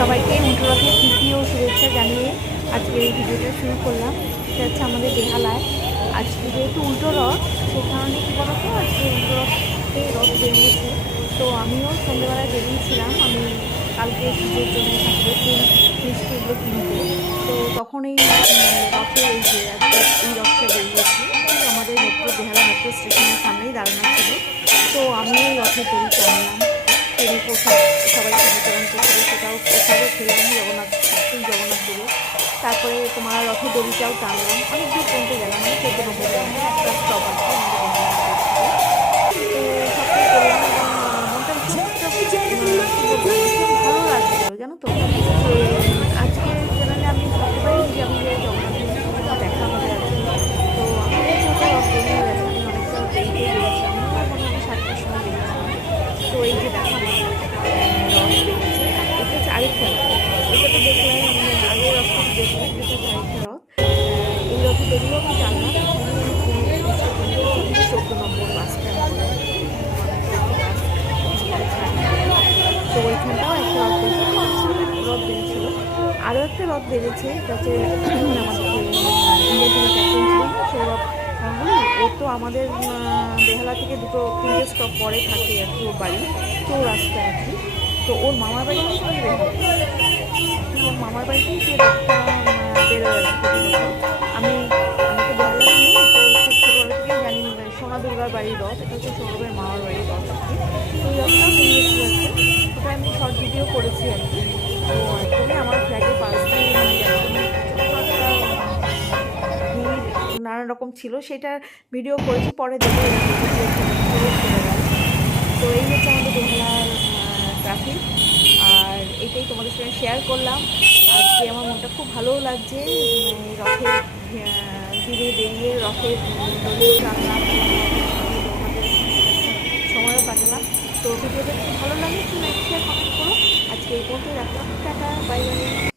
সবাইকে উল্টো রথের প্রীতি ও শুভেচ্ছা জানিয়ে আজকে এই ভিডিওটা শুরু করলাম। এটা হচ্ছে আমাদের বেহালায় আজকে যেহেতু উল্টো রথ, সে কারণে কী বলতো আজকে উল্টো রথে রথ বেরিয়েছে। তো আমিও সন্ধ্যেবেলায় বেরিয়েছিলাম, আমি কালকে পুজোর জন্য ঠাকুরের ফুল মিষ্টি এগুলো কিনতে। তো তখন এই রথে এই যে আজকে এই রথটা বেরিয়েছে, আমাদের মেট্রো বেহালা মেট্রো স্টেশনের সামনেই দাঁড়ানো ছিল। তো আমিও এই রথের দড়ি টানলাম, টেনে প্রসাদ সবাইকে বিতরণ করছিল, সেটাও প্রসাদও খেলাম জগন্নাথ দেবে। তারপরে তোমার রথের দড়িটাও টানলাম, অনেক দূর পর্যন্ত গেলাম, মানে 14 কিলোমিটার একটা স্টপ আছে আমাদের। তো সবটাই করলাম এবং মনটা ভীষণ ভালো লাগছিল জানো তো। আজকে জেনারেলি আমি ভাবতে পারিনি যে আমি জগন্নাথের সঙ্গে দেখা হবে আজকে। তো আমি যেহেতু রথ বেরিয়ে গেছে, আমি অনেকটা দেরিতে বেরিয়েছিলাম, মোটামুটি 7টার সময় বেরিয়েছিলাম। তো এই যে দেখা রথ বেরিয়েছে, এটা হচ্ছে আরেকটা রথ। এটা তো দেখলাম, আগের রথটা দেখলাম, এটা হচ্ছে আরেকটা রথ। এই রথে দড়িও আমি টানলাম, এখানে 14 নম্বর বাস স্ট্যান্ড বলে তো ওইখানটাও একটা রথ বেরিয়েছে, রথ বেরিয়েছিল। আরও একটা রথ বেরিয়েছে, এটা হচ্ছে আমাদের ইন্ডিয়ান টিমের ক্যাপ্টেন ছিল না সৌরভ গাঙ্গুলি। ও তো আমাদের বেহালা থেকে 2-3টে স্টপ পরে থাকে আর কি, ওর বাড়ি চৌরাস্তায় আর কি। তো ওর মামার বাড়ি হচ্ছে বেহালা, ওর মামার বাড়িতেই যে রথটা বেরোয় আর কি। আমি আমি তো বেহালার নেই, তো খুব ছোটোবেলা থেকেই জানি সোনা দুর্গার বাড়ির রথ, এটা হচ্ছে সৌরভের মামার বাড়ির রথ আর কি। তো ওই রথটাও বেরিয়েছি আজকে, ওটা আমি শর্ট ভিডিও করেছি আর কি। তো একদমই আমার ফ্ল্যাটের পাশ দিয়ে মানে একদমই ছোট্ট একটা ভিড় নানান রকম ছিল, সেটার ভিডিও করেছি, পরে দেখে চলে গেল। তো এই হচ্ছে আমাদের বেহালার ট্রাফিক, আর এটাই তোমাদের সঙ্গে শেয়ার করলাম। আজকে আমার মনটা খুব ভালোও লাগছে, রথের দিনে বেরিয়ে রথের দড়িও টানলাম, সময়ও কাটালাম। তো ভিডিওটা যদি ভালো লাগে একটু লাইক শেয়ার কমেন্ট করো। আজকে এই পর্যন্ত রাখলাম, টাটা, বাই বাই।